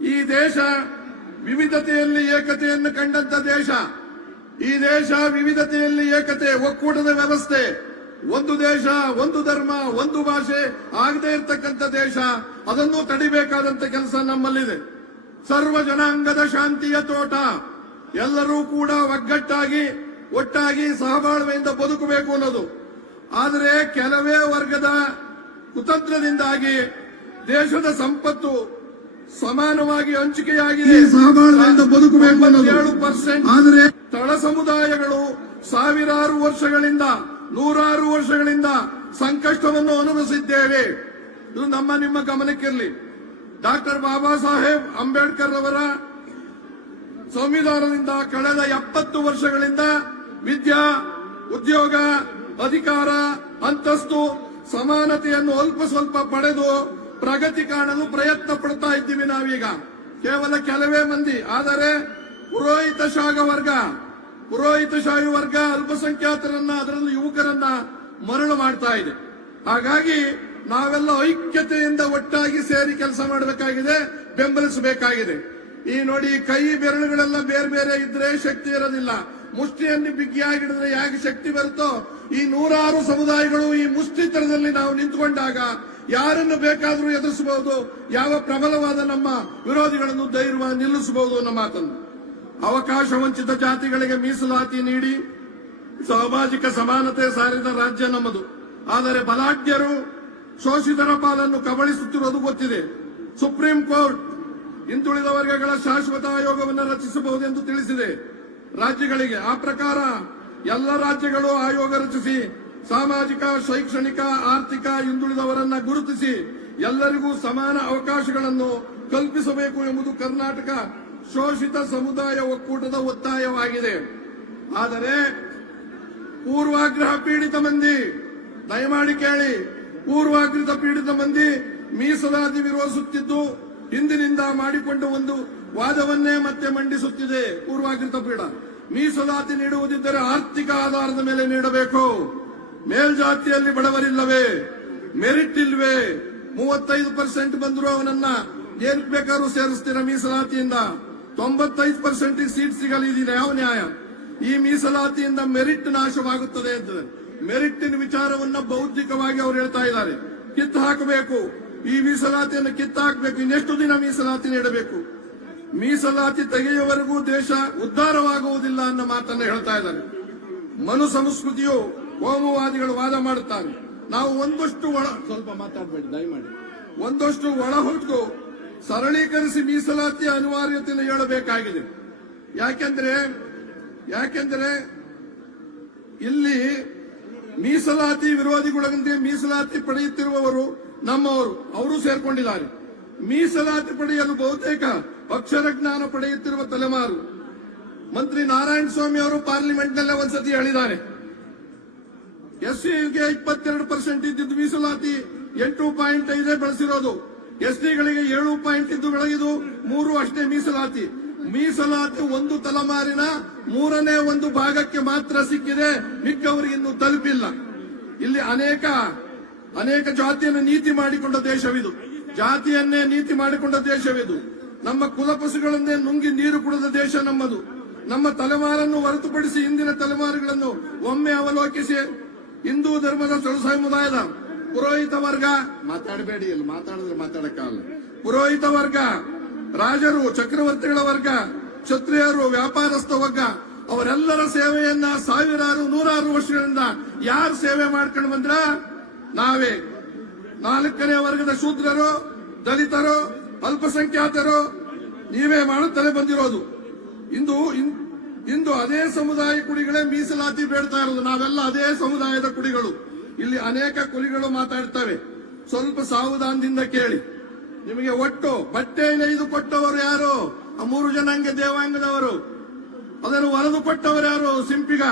ಈ ದೇಶ ವಿವಿಧತೆಯಲ್ಲಿ ಏಕತೆಯನ್ನು ಕಂಡಂತ ದೇಶ. ಈ ದೇಶ ವಿವಿಧತೆಯಲ್ಲಿ ಏಕತೆ, ಒಕ್ಕೂಟದ ವ್ಯವಸ್ಥೆ. ಒಂದು ದೇಶ, ಒಂದು ಧರ್ಮ, ಒಂದು ಭಾಷೆ ಆಗದೇ ಇರತಕ್ಕಂಥ ದೇಶ. ಅದನ್ನು ತಡಿಬೇಕಾದಂತ ಕೆಲಸ ನಮ್ಮಲ್ಲಿದೆ. ಸರ್ವ ಜನಾಂಗದ ಶಾಂತಿಯ ತೋಟ. ಎಲ್ಲರೂ ಕೂಡ ಒಗ್ಗಟ್ಟಾಗಿ, ಒಟ್ಟಾಗಿ ಸಹಬಾಳ್ವೆಯಿಂದ ಬದುಕಬೇಕು ಅನ್ನೋದು. ಆದರೆ ಕೆಲವೇ ವರ್ಗದ ಕುತಂತ್ರದಿಂದಾಗಿ ದೇಶದ ಸಂಪತ್ತು ಸಮಾನವಾಗಿ ಹಂಚಿಕೆಯಾಗಿದೆ. ಸಹಬಾಳ್ವೆಯಿಂದ ಬದುಕಬೇಕು. ಏಳು ಪರ್ಸೆಂಟ್ ಆದರೆ ತಳ ಸಮುದಾಯಗಳು ಸಾವಿರಾರು ವರ್ಷಗಳಿಂದ ನೂರಾರು ವರ್ಷಗಳಿಂದ ಸಂಕಷ್ಟವನ್ನು ಅನುಭವಿಸಿದ್ದೇವೆ. ಇದು ನಮ್ಮ ನಿಮ್ಮ ಗಮನಕ್ಕಿರಲಿ. ಡಾಕ್ಟರ್ ಬಾಬಾ ಸಾಹೇಬ್ ಅಂಬೇಡ್ಕರ್ ಅವರ ಸಂವಿಧಾನದಿಂದ ಕಳೆದ ಎಪ್ಪತ್ತು ವರ್ಷಗಳಿಂದ ವಿದ್ಯಾ ಉದ್ಯೋಗ ಅಧಿಕಾರ ಅಂತಸ್ತು ಸಮಾನತೆಯನ್ನು ಅಲ್ಪ ಸ್ವಲ್ಪ ಪಡೆದು ಪ್ರಗತಿ ಕಾಣಲು ಪ್ರಯತ್ನ ಪಡ್ತಾ ಇದ್ದೀವಿ ನಾವೀಗ. ಕೇವಲ ಕೆಲವೇ ಮಂದಿ, ಆದರೆ ಪುರೋಹಿತ ಶಾಗ ವರ್ಗ, ಪುರೋಹಿತ ಶಾಹಿ ವರ್ಗ ಅಲ್ಪಸಂಖ್ಯಾತರನ್ನ, ಅದರಲ್ಲೂ ಯುವಕರನ್ನ ಮರಳು ಮಾಡ್ತಾ ಇದೆ. ಹಾಗಾಗಿ ನಾವೆಲ್ಲ ಐಕ್ಯತೆಯಿಂದ ಒಟ್ಟಾಗಿ ಸೇರಿ ಕೆಲಸ ಮಾಡಬೇಕಾಗಿದೆ, ಬೆಂಬಲಿಸಬೇಕಾಗಿದೆ. ಈ ನೋಡಿ ಕೈ ಬೆರಳುಗಳೆಲ್ಲ ಬೇರೆ ಬೇರೆ ಇದ್ರೆ ಶಕ್ತಿ ಇರೋದಿಲ್ಲ. ಮುಷ್ಟಿಯನ್ನು ಬಿಗಿಯಾಗಿಡಿದ್ರೆ ಯಾಕೆ ಶಕ್ತಿ ಬರುತ್ತೋ? ಈ ನೂರಾರು ಸಮುದಾಯಗಳು ಈ ಮುಷ್ಟಿತನದಲ್ಲಿ ನಾವು ನಿಂತುಕೊಂಡಾಗ ಯಾರನ್ನು ಬೇಕಾದರೂ ಎದುರಿಸಬಹುದು, ಯಾವ ಪ್ರಬಲವಾದ ನಮ್ಮ ವಿರೋಧಿಗಳನ್ನು ಧೈರ್ಯ ನಿಲ್ಲಿಸಬಹುದು ಅನ್ನೋ ಮಾತನ್ನು. ಅವಕಾಶ ವಂಚಿತ ಜಾತಿಗಳಿಗೆ ಮೀಸಲಾತಿ ನೀಡಿ ಸಾಮಾಜಿಕ ಸಮಾನತೆ ಸಾರಿದ ರಾಜ್ಯ ನಮ್ಮದು. ಆದರೆ ಬಲಾಢ್ಯರು ಶೋಷಿತರ ಪಾಲನ್ನು ಕಬಳಿಸುತ್ತಿರುವುದು ಗೊತ್ತಿದೆ. ಸುಪ್ರೀಂ ಕೋರ್ಟ್ ಹಿಂದುಳಿದ ವರ್ಗಗಳ ಶಾಶ್ವತ ಆಯೋಗವನ್ನು ರಚಿಸಬಹುದೆಂದು ತಿಳಿಸಿದೆ. ರಾಜ್ಯಗಳಿಗೆ ಆ ಪ್ರಕಾರ ಎಲ್ಲ ರಾಜ್ಯಗಳು ಆಯೋಗ ರಚಿಸಿ ಸಾಮಾಜಿಕ, ಶೈಕ್ಷಣಿಕ, ಆರ್ಥಿಕ ಹಿಂದುಳಿದವರನ್ನ ಗುರುತಿಸಿ ಎಲ್ಲರಿಗೂ ಸಮಾನ ಅವಕಾಶಗಳನ್ನು ಕಲ್ಪಿಸಬೇಕು ಎಂಬುದು ಕರ್ನಾಟಕ ಶೋಷಿತ ಸಮುದಾಯ ಒಕ್ಕೂಟದ ಒತ್ತಾಯವಾಗಿದೆ. ಆದರೆ ಪೂರ್ವಾಗ್ರಹ ಪೀಡಿತ ಮಂದಿ, ದಯಮಾಡಿ ಕೇಳಿ ಪೂರ್ವಾಗ್ರಹ ಪೀಡಿತ ಮಂದಿ ಮೀಸಲಾತಿ ವಿರೋಧಿಸುತ್ತಿದ್ದು, ಹಿಂದಿನಿಂದ ಮಾಡಿಕೊಂಡ ಒಂದು ವಾದವನ್ನೇ ಮತ್ತೆ ಮಂಡಿಸುತ್ತಿದೆ ಪೂರ್ವಾಗ್ರತ ಪೀಡ ಮೀಸಲಾತಿ ನೀಡುವುದಿದ್ದರೆ ಆರ್ಥಿಕ ಆಧಾರದ ಮೇಲೆ ನೀಡಬೇಕು. ಮೇಲ್ಜಾತಿಯಲ್ಲಿ ಬಡವರಿಲ್ಲವೇ ಮೆರಿಟ್ ಇಲ್ವೇ, ಮೂವತ್ತೈದು ಪರ್ಸೆಂಟ್ ಬಂದರೂ ಅವನನ್ನ ಏನ್ ಬೇಕಾದ್ರೂ ಸೇರಿಸ್ತೀರ ಮೀಸಲಾತಿಯಿಂದ. ತೊಂಬತ್ತೈದು ಪರ್ಸೆಂಟ್ ಸೀಟ್ ಸಿಗಲಿದೆ ಯಾವ ನ್ಯಾಯ? ಈ ಮೀಸಲಾತಿಯಿಂದ ಮೆರಿಟ್ ನಾಶವಾಗುತ್ತದೆ ಅಂತ. ಮೆರಿಟ್ಟಿನ ವಿಚಾರವನ್ನ ಬೌದ್ಧಿಕವಾಗಿ ಅವರು ಹೇಳ್ತಾ ಇದ್ದಾರೆ. ಕಿತ್ತು ಹಾಕಬೇಕು. ಈ ಮೀಸಲಾತಿಯನ್ನು ಕಿತ್ತು ಹಾಕಬೇಕು. ಇನ್ನೆಷ್ಟು ದಿನ ಮೀಸಲಾತಿ ನೀಡಬೇಕು? ಮೀಸಲಾತಿ ತೆಗೆಯುವವರೆಗೂ ದೇಶ ಉದ್ಧಾರವಾಗುವುದಿಲ್ಲ ಅನ್ನೋ ಮಾತನ್ನ ಹೇಳ್ತಾ ಇದ್ದಾರೆ. ಮನು ಸಂಸ್ಕೃತಿಯು ಕೋಮುವಾದಿಗಳು ವಾದ ಮಾಡುತ್ತಾರೆ. ನಾವು ಒಂದಷ್ಟು ಒಳ ಸ್ವಲ್ಪ ಮಾತಾಡಬೇಡಿ ದಯಮಾಡಿ. ಒಂದಷ್ಟು ಒಳ ಹೊತ್ತು ಸರಳೀಕರಿಸಿ ಮೀಸಲಾತಿ ಅನಿವಾರ್ಯತೆಯನ್ನು ಹೇಳಬೇಕಾಗಿದೆ. ಯಾಕೆಂದ್ರೆ ಯಾಕೆಂದ್ರೆ ಇಲ್ಲಿ ಮೀಸಲಾತಿ ವಿರೋಧಿಗಳಂತೆ ಮೀಸಲಾತಿ ಪಡೆಯುತ್ತಿರುವವರು ನಮ್ಮವರು ಅವರು ಸೇರ್ಕೊಂಡಿದ್ದಾರೆ. ಮೀಸಲಾತಿ ಪಡೆಯಲು ಬಹುತೇಕ ಅಕ್ಷರ ಜ್ಞಾನ ಪಡೆಯುತ್ತಿರುವ ತಲೆಮಾರು. ಮಂತ್ರಿ ನಾರಾಯಣ ಸ್ವಾಮಿ ಅವರು ಪಾರ್ಲಿಮೆಂಟ್ನಲ್ಲೇ ಒಂದ್ಸತಿ ಹೇಳಿದ್ದಾರೆ. ಎಸ್ಸಿಗೆ ಇಪ್ಪತ್ತೆರಡು ಪರ್ಸೆಂಟ್ ಇದ್ದಿದ್ದು ಮೀಸಲಾತಿ ಎಂಟು ಪಾಯಿಂಟ್ ಐದೇ ಬೆಳೆಸಿರೋದು. ಎಸ್ಟಿಗಳಿಗೆ ಏಳು ಪಾಯಿಂಟ್ ಇದ್ದು ಬೆಳಗಿದು ಮೂರು ಅಷ್ಟೇ ಮೀಸಲಾತಿ. ಮೀಸಲಾತಿ ಒಂದು ತಲೆಮಾರಿನ ಮೂರನೇ ಒಂದು ಭಾಗಕ್ಕೆ ಮಾತ್ರ ಸಿಕ್ಕಿದೆ, ಮಿಕ್ಕವರಿಗೆ ಇನ್ನು ತಲುಪಿಲ್ಲ. ಇಲ್ಲಿ ಅನೇಕ ಅನೇಕ ಜಾತಿಯನ್ನು ನೀತಿ ಮಾಡಿಕೊಂಡ ದೇಶವಿದು. ಜಾತಿಯನ್ನೇ ನೀತಿ ಮಾಡಿಕೊಂಡ ದೇಶವಿದು. ನಮ್ಮ ಕುಲಪಸುಗಳನ್ನೇ ನುಂಗಿ ನೀರು ಕುಡಿದ ದೇಶ ನಮ್ಮದು. ನಮ್ಮ ತಲೆಮಾರನ್ನು ಹೊರತುಪಡಿಸಿ ಹಿಂದಿನ ತಲೆಮಾರುಗಳನ್ನು ಒಮ್ಮೆ ಅವಲೋಕಿಸಿ ಹಿಂದೂ ಧರ್ಮದ ತುಳು ಸಮುದಾಯದ ಪುರೋಹಿತ ವರ್ಗ. ಮಾತಾಡಬೇಡಿ ಇಲ್ಲಿ ಮಾತಾಡಿದ್ರೆ ಮಾತಾಡಕ್ಕಾಗಲ್ಲ. ಪುರೋಹಿತ ವರ್ಗ ರಾಜರು ಚಕ್ರವರ್ತಿಗಳ ವರ್ಗ ಕ್ಷತ್ರಿಯರು ವ್ಯಾಪಾರಸ್ಥ ವರ್ಗ ಅವರೆಲ್ಲರ ಸೇವೆಯನ್ನ ಸಾವಿರಾರು ನೂರಾರು ವರ್ಷಗಳಿಂದ ಯಾರು ಸೇವೆ ಮಾಡ್ಕೊಂಡು ಬಂದ್ರ? ನಾವೇ. ನಾಲ್ಕನೇ ವರ್ಗದ ಶೂದ್ರರು ದಲಿತರು ಅಲ್ಪಸಂಖ್ಯಾತರು ನೀವೇ ಮಾಡುತ್ತಲೇ ಬಂದಿರೋದು. ಇಂದು ಅದೇ ಸಮುದಾಯ ಕುಡಿಗಳೇ ಮೀಸಲಾತಿ ಬೇಡ್ತಾ ಇರೋದು. ನಾವೆಲ್ಲ ಅದೇ ಸಮುದಾಯದ ಕುಡಿಗಳು ಇಲ್ಲಿ ಅನೇಕ ಕುಲಿಗಳು ಮಾತಾಡ್ತವೆ. ಸ್ವಲ್ಪ ಸಾವಧಾನದಿಂದ ಕೇಳಿ. ನಿಮಗೆ ಒಟ್ಟು ಬಟ್ಟೆ ನೇಯ್ದು ಕೊಟ್ಟವರು ಯಾರು? ಆ ಮೂರು ಜನಾಂಗ ದೇವಾಂಗದವರು. ಅದನ್ನು ಒರೆದು ಕೊಟ್ಟವರು ಯಾರು? ಸಿಂಪಿಗ.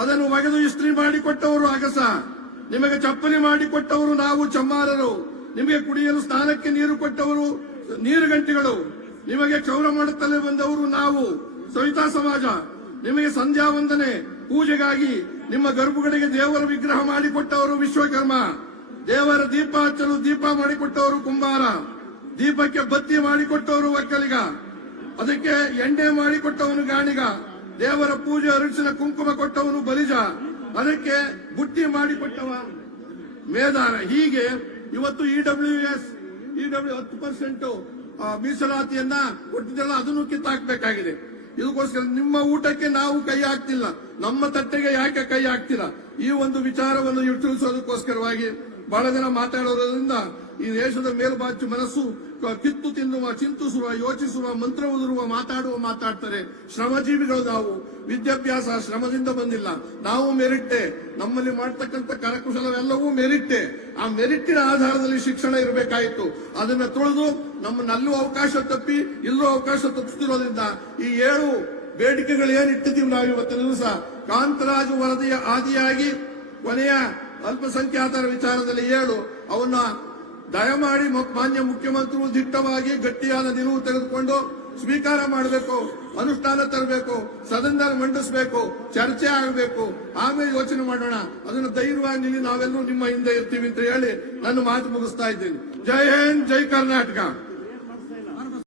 ಅದನ್ನು ಒಗೆದು ಇಸ್ತ್ರಿ ಮಾಡಿ ಕೊಟ್ಟವರು ಅಗಸ ನಿಮಗೆ ಚಪ್ಪಲಿ ಮಾಡಿ ಕೊಟ್ಟವರು ನಾವು ಚಮ್ಮಾರರು. ನಿಮಗೆ ಕುಡಿಯಲು ಸ್ನಾನಕ್ಕೆ ನೀರು ಕೊಟ್ಟವರು ನೀರು ಗಂಟೆಗಳು ನಿಮಗೆ ಕ್ಷೌರ ಮಾಡುತ್ತಲೇ ಬಂದವರು ನಾವು. ಸವಿತಾ ಸಮಾಜ, ನಿಮಗೆ ಸಂಧ್ಯಾ ವಂದನೆ. ಪೂಜೆಗಾಗಿ ನಿಮ್ಮ ಗರ್ಭಗಳಿಗೆ ದೇವರ ವಿಗ್ರಹ ಮಾಡಿಕೊಟ್ಟವರು ವಿಶ್ವಕರ್ಮ. ದೇವರ ದೀಪ ಹಚ್ಚಲು ದೀಪ ಮಾಡಿಕೊಟ್ಟವರು ಕುಂಬಾರ. ದೀಪಕ್ಕೆ ಬತ್ತಿ ಮಾಡಿಕೊಟ್ಟವರು ಒಕ್ಕಲಿಗ. ಅದಕ್ಕೆ ಎಣ್ಣೆ ಮಾಡಿಕೊಟ್ಟವನು ಗಾಣಿಗ. ದೇವರ ಪೂಜೆ ಅರಿಶಿನ ಕುಂಕುಮ ಕೊಟ್ಟವನು ಬಲಿಜ. ಅದಕ್ಕೆ ಬುಟ್ಟಿ ಮಾಡಿಕೊಟ್ಟವ ಮೇದಾನ ಹೀಗೆ ಇವತ್ತು E W S E W ಹತ್ತು ಪರ್ಸೆಂಟ್ ಮೀಸಲಾತಿಯನ್ನ ಕೊಟ್ಟಿದ್ದಲ್ಲ ಅದನ್ನು ಕಿತ್ತಾಕ್ಬೇಕಾಗಿದೆ. ಇದಕ್ಕೋಸ್ಕರ ನಿಮ್ಮ ಊಟಕ್ಕೆ ನಾವು ಕೈ ಹಾಕ್ತಿಲ್ಲ, ನಮ್ಮ ತಟ್ಟೆಗೆ ಯಾಕೆ ಕೈ ಹಾಕ್ತಿಲ್ಲ? ಈ ಒಂದು ವಿಚಾರವನ್ನು ತಿಳಿಸೋದಕ್ಕೋಸ್ಕರವಾಗಿ ಬಹಳ ಜನ ಮಾತಾಡೋದ್ರಿಂದ ಈ ದೇಶದ ಮೇಲ್ಬಾಚು ಮನಸ್ಸು ಕಿತ್ತು ತಿನ್ನುವ, ಚಿಂತಿಸುವ, ಯೋಚಿಸುವ ಮಂತ್ರ ಉದುರುವ ಮಾತಾಡುವ, ಮಾತಾಡ್ತಾರೆ ಶ್ರಮಜೀವಿಗಳು ನಾವು. ವಿದ್ಯಾಭ್ಯಾಸ ಶ್ರಮದಿಂದ ಬಂದಿಲ್ಲ. ನಾವು ಮೆರಿಟ್ಟೆ. ನಮ್ಮಲ್ಲಿ ಮಾಡ್ತಕ್ಕಂಥ ಕರಕುಶಲವೆಲ್ಲವೂ ಮೆರಿಟ್ಟೆ. ಆ ಮೆರಿಟ್ಟಿನ ಆಧಾರದಲ್ಲಿ ಶಿಕ್ಷಣ ಇರಬೇಕಾಯಿತು. ಅದನ್ನ ತುಳಿದು ನಮ್ಮನ್ನಲ್ಲೂ ಅವಕಾಶ ತಪ್ಪಿ, ಇಲ್ಲೂ ಅವಕಾಶ ತಪ್ಪಿಸ್ತಿರೋದ್ರಿಂದ ಈ ಏಳು ಬೇಡಿಕೆಗಳು ಏನಿಟ್ಟಿದ್ದೀವಿ ನಾವು ಇವತ್ತಿನ ದಿವಸ? ಕಾಂತರಾಜು ವರದಿಯ ಆದಿಯಾಗಿ ಕೊನೆಯ ಅಲ್ಪಸಂಖ್ಯಾತರ ವಿಚಾರದಲ್ಲಿ ಏಳು, ಅವನ್ನ ದಯಮಾಡಿ ಮಾನ್ಯ ಮುಖ್ಯಮಂತ್ರಿಗಳು ದಿಟ್ಟವಾಗಿ, ಗಟ್ಟಿಯಾದ ನಿಲುವು ತೆಗೆದುಕೊಂಡು ಸ್ವೀಕಾರ ಮಾಡಬೇಕು, ಅನುಷ್ಠಾನ ತರಬೇಕು, ಸದನದಲ್ಲಿ ಮಂಡಿಸಬೇಕು, ಚರ್ಚೆ ಆಗಬೇಕು, ಆಮೇಲೆ ಯೋಚನೆ ಮಾಡೋಣ. ಅದನ್ನು ಧೈರ್ಯವಾಗಿ ನಿಲ್ಲಿ ನಾವೆಲ್ಲರೂ ನಿಮ್ಮ ಹಿಂದೆ ಇರ್ತೀವಿ ಅಂತ ಹೇಳಿ ನನ್ನ ಮಾತು ಮುಗಿಸ್ತಾ ಇದ್ದೀನಿ. ಜೈ ಹಿಂದ್, ಜೈ ಕರ್ನಾಟಕ.